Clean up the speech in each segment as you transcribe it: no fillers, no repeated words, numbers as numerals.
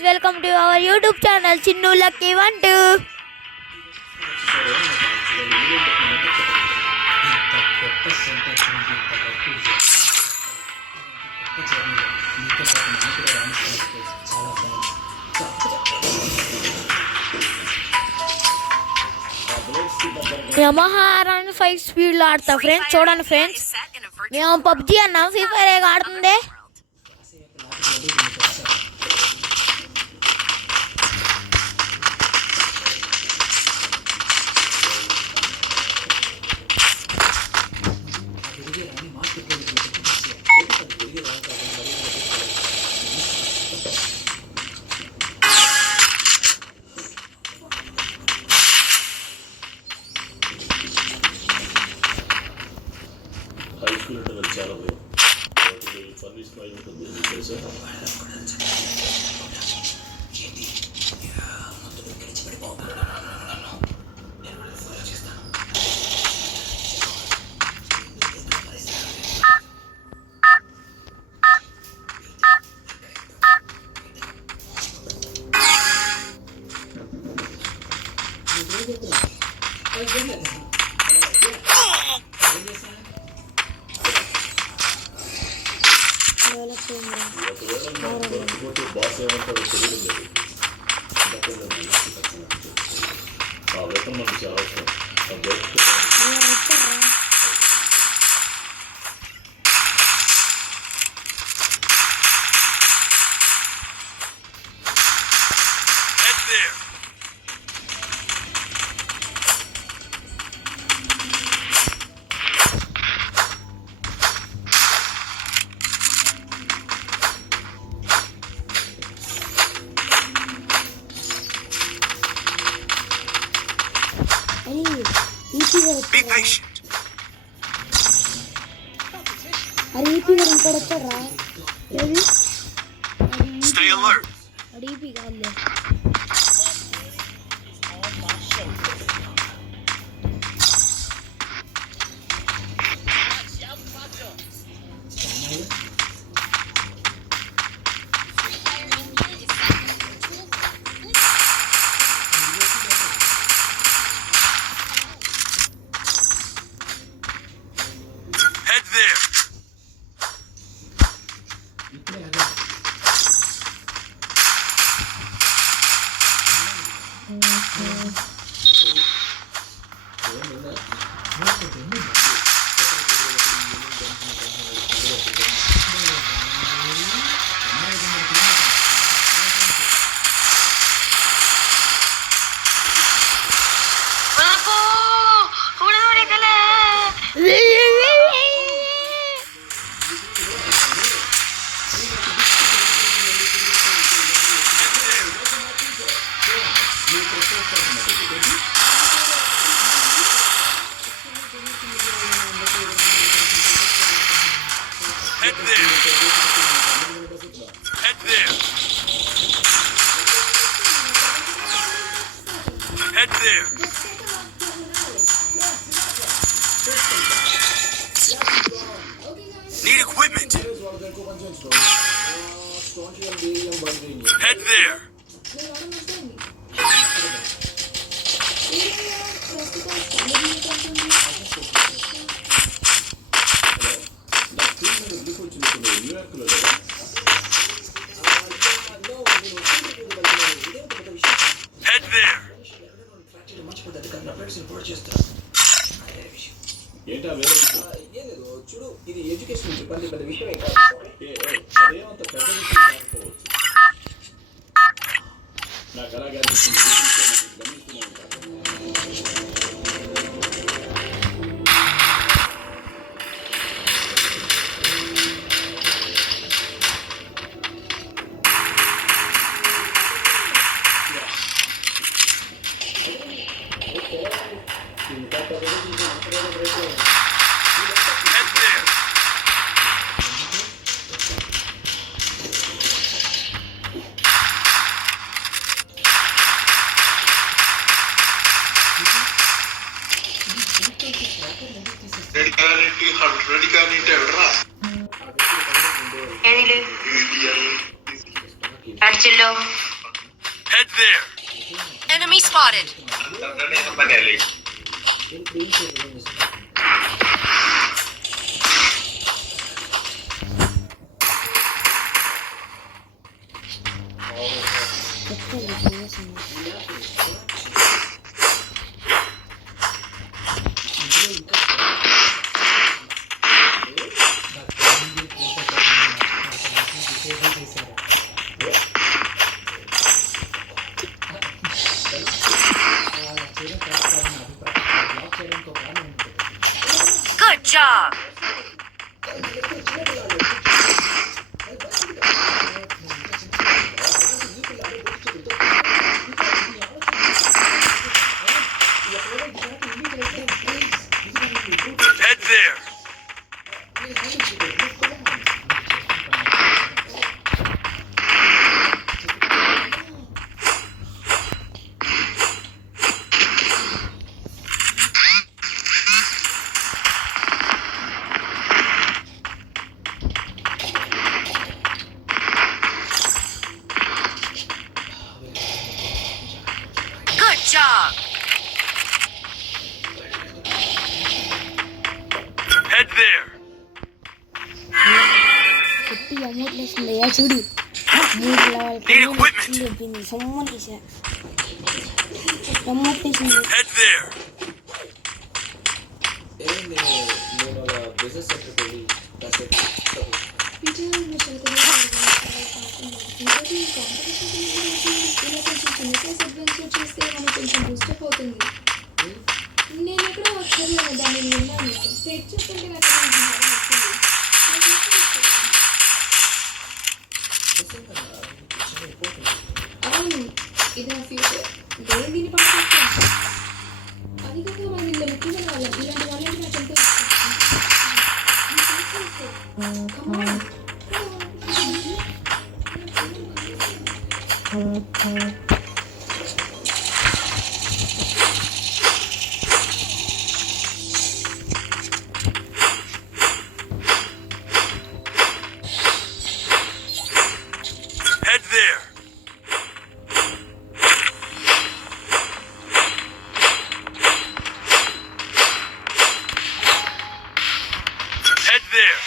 friends, welcome to our YouTube channel Chinnu Lucky 12. Yamaha R1 5 speed లో ఆడతా ఫ్రెండ్స్. చూడండి ఫ్రెండ్స్, మేము పబ్జీ అన్నాం, ఫ్రీ ఫైర్ ఆడుతుంది. Be patient. Stay alert. Head there. Head there. Head there. Head there. Need equipment. Head there. Head there. చూడు, ఇది ఎడ్యుకేషన్ చెప్పండి, పెద్ద విషయం అదేమంత పెద్ద విషయం కాకపోవచ్చు. నాకు అలాగే అనిపిస్తుంది. Head there. చిల్లు. Head there. Enemy spotted. Good job. Head there. Good job. Head there. కొట్టి అమౌంట్ వేసింది అయ్యా చూడు 3 Need equipment. చెప్పింది సొమ్మని తీసా అమౌంట్ వేసింది. Head there. నేను అలా బిజినెస్ సెక్టర్కి వెళ్ళి కాసేపు విజయాలను ఇంకోటి కాంపిటీషన్ ఇలా కొంచెం చిన్న సైజ్ అడ్వెంచర్ చేస్తే మనకు కొంచెం బూస్టప్ అవుతుంది. నేను ఎక్కడో చదివాను దాన్ని విన్నాను. సెట్ చూస్తుంటే నాకు అవును, ఇది నా ఫ్యూచర్. దేవుడు దీన్ని పంపిస్తాను. అది కాక మనం ఇలా ముఖ్యమైన వాళ్ళం. ఇలాంటి వాళ్ళంటే నాకు ఎంతో ఇష్టం. Come on. Head there. Head there.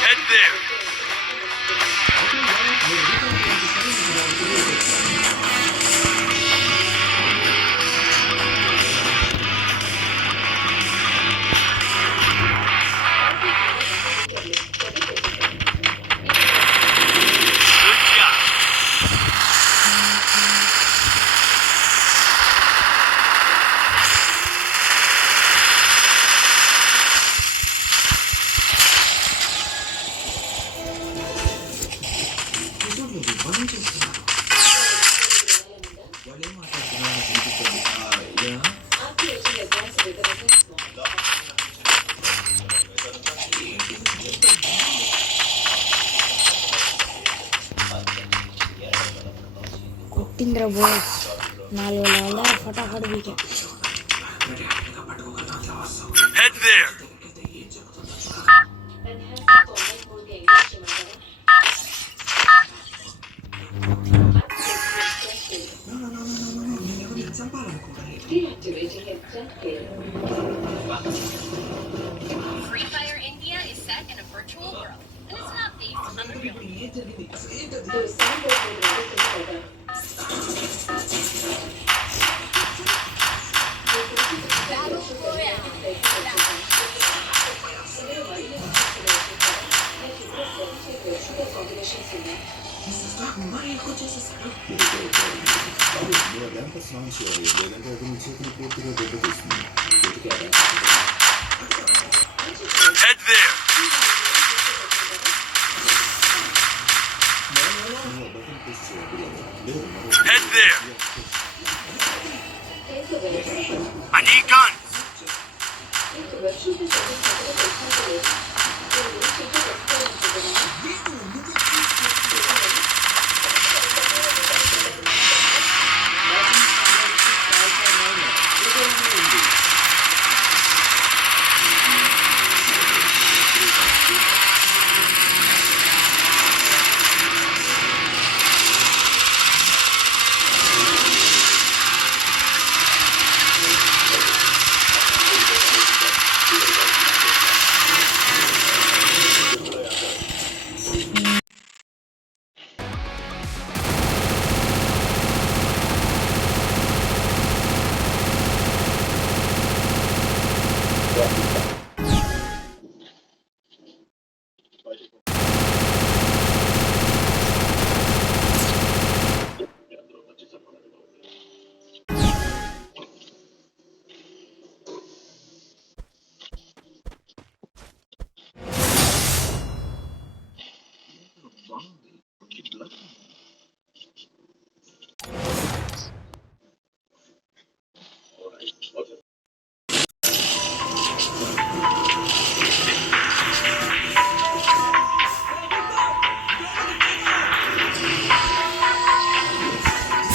Head there. Good job. మనం చేస్తున్నాం వాళ్ళు ఏం మాట్లాడుతున్నారో అనిపిస్తుంది. కొట్టింద్ర బాస్ 4 లెవెల్ ఫటాఫట్ వీకే. Head there. Free Fire India is set in a virtual world, and it's not based on the real world. అదంతా స్నానం చేయాలి, లేదంటే అది మీ చేతిని పూర్తిగా దెబ్బతీస్తుంది. Head there. Head there. I need guns.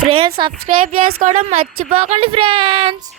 Friends subscribe చేసుకోవడం మర్చిపోకండి ఫ్రెండ్స్.